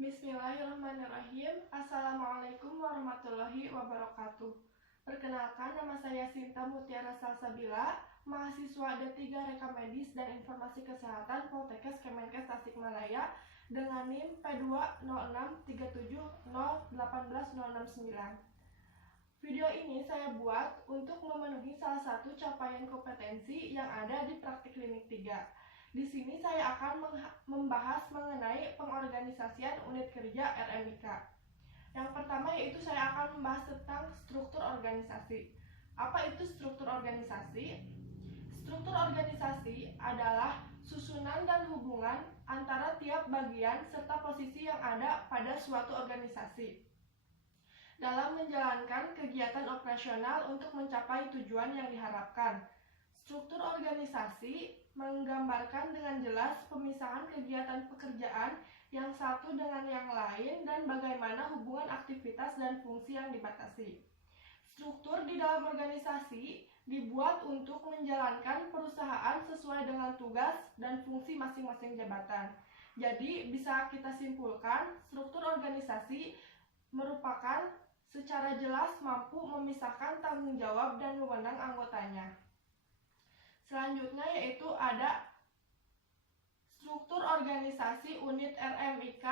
Bismillahirrahmanirrahim. Assalamualaikum warahmatullahi wabarakatuh. Perkenalkan, nama saya Sinta Mutiara Salsabila, mahasiswa D3 Rekam Medis dan Informasi Kesehatan Poltekkes Kemenkes Tasikmalaya dengan NIM P20637018069. Video ini saya buat untuk memenuhi salah satu capaian kompetensi yang ada di praktik klinik 3. Di sini saya akan membahas mengenai pengorganisasian unit kerja RMIK. Yang pertama yaitu saya akan membahas tentang struktur organisasi. Apa itu struktur organisasi? Struktur organisasi adalah susunan dan hubungan antara tiap bagian serta posisi yang ada pada suatu organisasi dalam menjalankan kegiatan operasional untuk mencapai tujuan yang diharapkan. Struktur organisasi menggambarkan dengan jelas pemisahan kegiatan pekerjaan yang satu dengan yang lain dan bagaimana hubungan aktivitas dan fungsi yang dibatasi. Struktur di dalam organisasi dibuat untuk menjalankan perusahaan sesuai dengan tugas dan fungsi masing-masing jabatan. Jadi bisa kita simpulkan, struktur organisasi merupakan secara jelas mampu memisahkan tanggung jawab dan wewenang anggotanya. Selanjutnya yaitu ada struktur organisasi unit RMIK,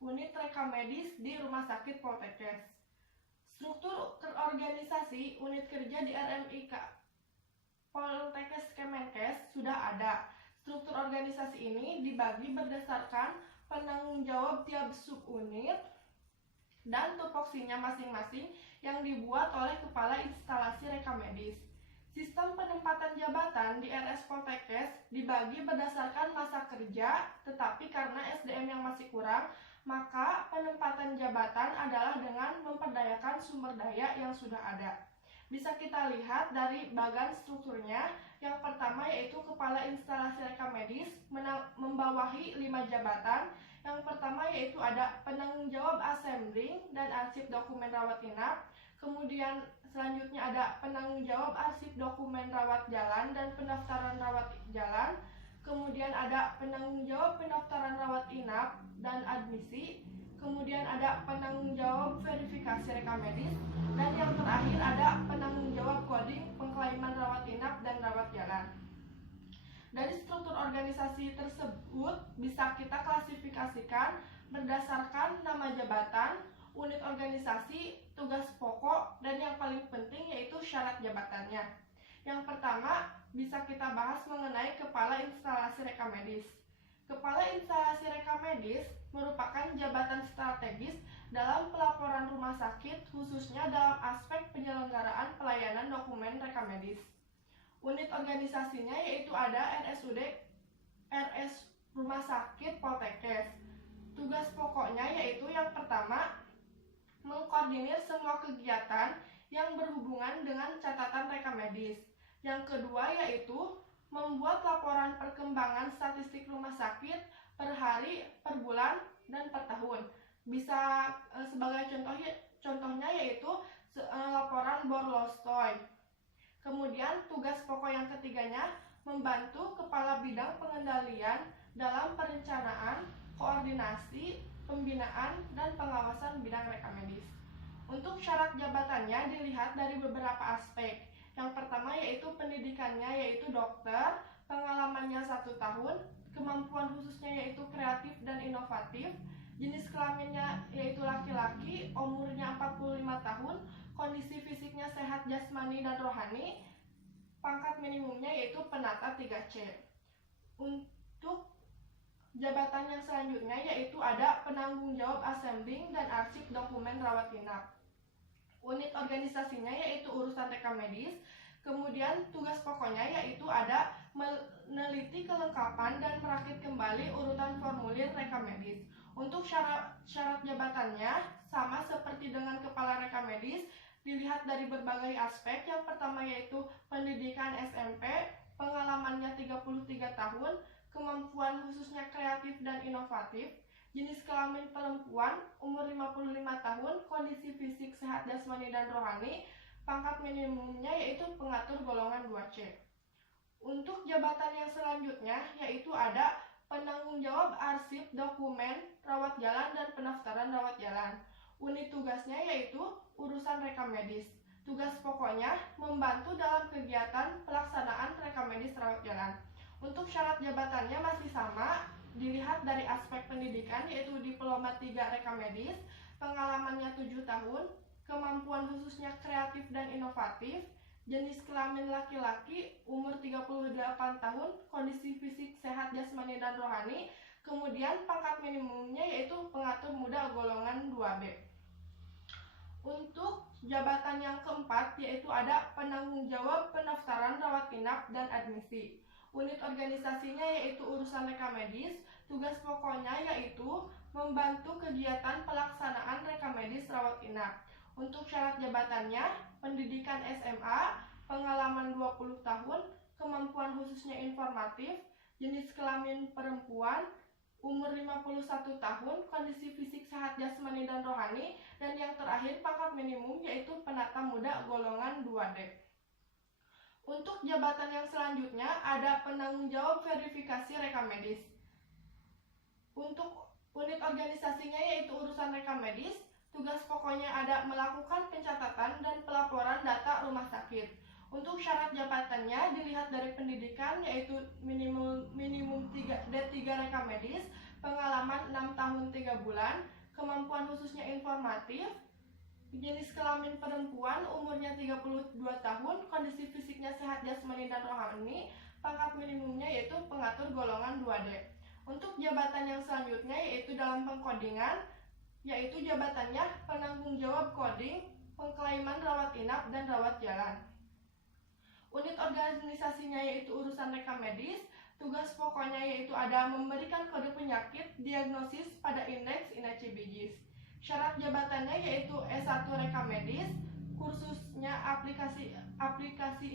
unit rekam medis di Rumah Sakit Poltekkes. Struktur organisasi unit kerja di RMIK Poltekkes Kemenkes sudah ada. Struktur organisasi ini dibagi berdasarkan penanggung jawab tiap subunit dan tupoksinya masing-masing yang dibuat oleh kepala instalasi rekam medis. Sistem penempatan jabatan di RS Poltekkes dibagi berdasarkan masa kerja, tetapi karena SDM yang masih kurang, maka penempatan jabatan adalah dengan memperdayakan sumber daya yang sudah ada. Bisa kita lihat dari bagan strukturnya. Yang pertama yaitu kepala instalasi rekam medis membawahi 5 jabatan. Yang pertama yaitu ada penanggung jawab assembling dan arsip dokumen rawat inap. Kemudian selanjutnya ada penanggung jawab arsip dokumen rawat jalan dan pendaftaran rawat jalan. Kemudian ada penanggung jawab pendaftaran rawat inap dan admisi. Kemudian ada penanggung jawab verifikasi rekam medis. Dan yang terakhir ada penanggung jawab coding pengklaiman rawat inap dan rawat jalan. Dari struktur organisasi tersebut bisa kita klasifikasikan berdasarkan nama jabatan, unit organisasi, tugas pokok, dan yang paling penting yaitu syarat jabatannya. Yang pertama bisa kita bahas mengenai kepala instalasi rekam medis. Kepala instalasi rekam medis merupakan jabatan strategis dalam pelaporan rumah sakit, khususnya dalam aspek penyelenggaraan pelayanan dokumen rekam medis. Unit organisasinya yaitu ada RSUD RS Rumah Sakit Poltekkes. Tugas pokoknya yaitu yang pertama mengkoordinir semua kegiatan yang berhubungan dengan catatan rekam medis. Yang kedua yaitu membuat laporan perkembangan statistik rumah sakit per hari, per bulan, dan per tahun. Bisa sebagai contohnya yaitu laporan Borlostoy. Kemudian tugas pokok yang ketiganya membantu kepala bidang pengendalian dalam perencanaan, koordinasi, pembinaan, dan pengawasan bidang rekam medis. Untuk syarat jabatannya dilihat dari beberapa aspek. Yang pertama yaitu pendidikannya yaitu dokter, pengalamannya 1 tahun, kemampuan khususnya yaitu kreatif dan inovatif, jenis kelaminnya yaitu laki-laki, umurnya 45 tahun, kondisi fisiknya sehat jasmani dan rohani, pangkat minimumnya yaitu penata 3C. Untuk jabatan yang selanjutnya yaitu ada penanggung jawab assembling dan arsip dokumen rawat inap. Unit organisasinya yaitu urusan rekam medis. Kemudian tugas pokoknya yaitu ada meneliti kelengkapan dan merakit kembali urutan formulir rekam medis. Untuk syarat jabatannya sama seperti dengan kepala rekam medis, dilihat dari berbagai aspek. Yang pertama yaitu pendidikan SMP, pengalamannya 33 tahun, kemampuan khususnya kreatif dan inovatif, jenis kelamin perempuan, umur 55 tahun, kondisi fisik sehat jasmani dan rohani, pangkat minimumnya yaitu pengatur golongan 2C. Untuk jabatan yang selanjutnya yaitu ada penanggung jawab arsip dokumen rawat jalan, dan pendaftaran rawat jalan. Unit tugasnya yaitu urusan rekam medis. Tugas pokoknya membantu dalam kegiatan pelaksanaan rekam medis rawat jalan. Untuk syarat jabatannya masih sama, dilihat dari aspek pendidikan yaitu diploma 3 rekam medis, pengalamannya 7 tahun, kemampuan khususnya kreatif dan inovatif, jenis kelamin laki-laki, umur 38 tahun, kondisi fisik sehat jasmani dan rohani, kemudian pangkat minimumnya yaitu pengatur muda golongan 2B. Untuk jabatan yang keempat yaitu ada penanggung jawab pendaftaran rawat inap dan admisi. Unit organisasinya yaitu urusan rekam medis, tugas pokoknya yaitu membantu kegiatan pelaksanaan rekam medis rawat inap. Untuk syarat jabatannya, pendidikan SMA, pengalaman 20 tahun, kemampuan khususnya informatif, jenis kelamin perempuan, umur 51 tahun, kondisi fisik sehat jasmani dan rohani, dan yang terakhir pangkat minimum yaitu penata muda golongan 2D. Untuk jabatan yang selanjutnya ada penanggung jawab verifikasi rekam medis. Untuk unit organisasinya yaitu urusan rekam medis, tugas pokoknya ada melakukan pencatatan dan pelaporan data rumah sakit. Untuk syarat jabatannya dilihat dari pendidikan yaitu minimum D3 rekam medis, pengalaman 6 tahun 3 bulan, kemampuan khususnya informatif, jenis kelamin perempuan, umurnya 32 tahun, kondisi fisiknya sehat jasmani dan rohani, pangkat minimumnya yaitu pengatur golongan 2D. Untuk jabatan yang selanjutnya yaitu dalam pengkodingan, yaitu jabatannya penanggung jawab coding, pengklaiman rawat inap dan rawat jalan. Unit organisasinya yaitu urusan rekam medis, tugas pokoknya yaitu ada memberikan kode penyakit diagnosis pada indeks INACI-BIJIS. Syarat jabatannya yaitu S1 rekam medis, kursusnya aplikasi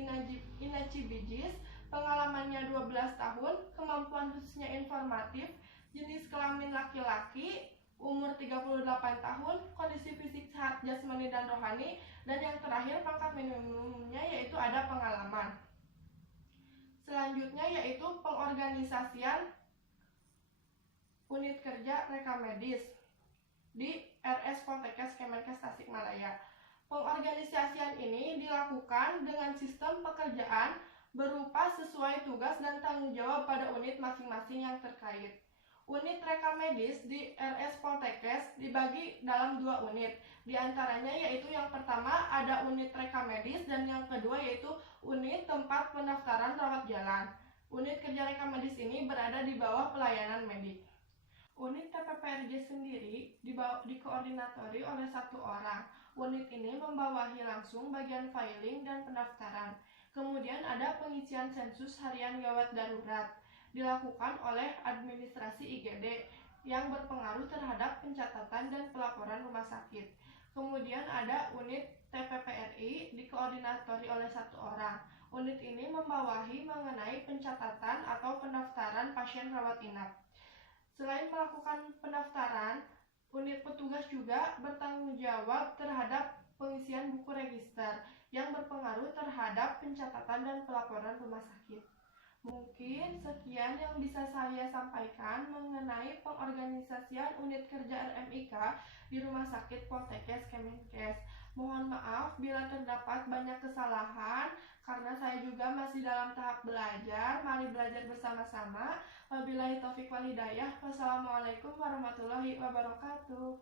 INACI-BIJIS, pengalamannya 12 tahun, kemampuan khususnya informatif, jenis kelamin laki-laki, umur 38 tahun, kondisi fisik sehat jasmani dan rohani, dan yang terakhir pangkat minimumnya yaitu ada pengalaman. Selanjutnya yaitu pengorganisasian unit kerja rekam medis di RS Poltekkes Kemenkes Tasikmalaya. Pengorganisasian ini dilakukan dengan sistem pekerjaan berupa sesuai tugas dan tanggung jawab pada unit masing-masing yang terkait. Unit rekam medis di RS Poltekkes dibagi dalam 2 unit. Di antaranya yaitu yang pertama ada unit rekam medis dan yang kedua yaitu unit tempat pendaftaran rawat jalan. Unit kerja rekam medis ini berada di bawah pelayanan medik. Unit TPPRJ sendiri dikoordinatori oleh 1 orang. Unit ini membawahi langsung bagian filing dan pendaftaran. Kemudian ada pengisian sensus harian gawat darurat, dilakukan oleh administrasi IGD yang berpengaruh terhadap pencatatan dan pelaporan rumah sakit. Kemudian ada unit TPPRI dikoordinatori oleh 1 orang. Unit ini membawahi mengenai pencatatan atau pendaftaran pasien rawat inap. Selain melakukan pendaftaran, unit petugas juga bertanggung jawab terhadap pengisian buku register yang berpengaruh terhadap pencatatan dan pelaporan rumah sakit. Mungkin sekian yang bisa saya sampaikan mengenai pengorganisasian unit kerja RMIK di Rumah Sakit Poltekkes Kemenkes. Mohon maaf bila terdapat banyak kesalahan karena saya juga masih dalam tahap belajar. Mari belajar bersama-sama. Wabillahi taufiq wal hidayah. Wassalamualaikum warahmatullahi wabarakatuh.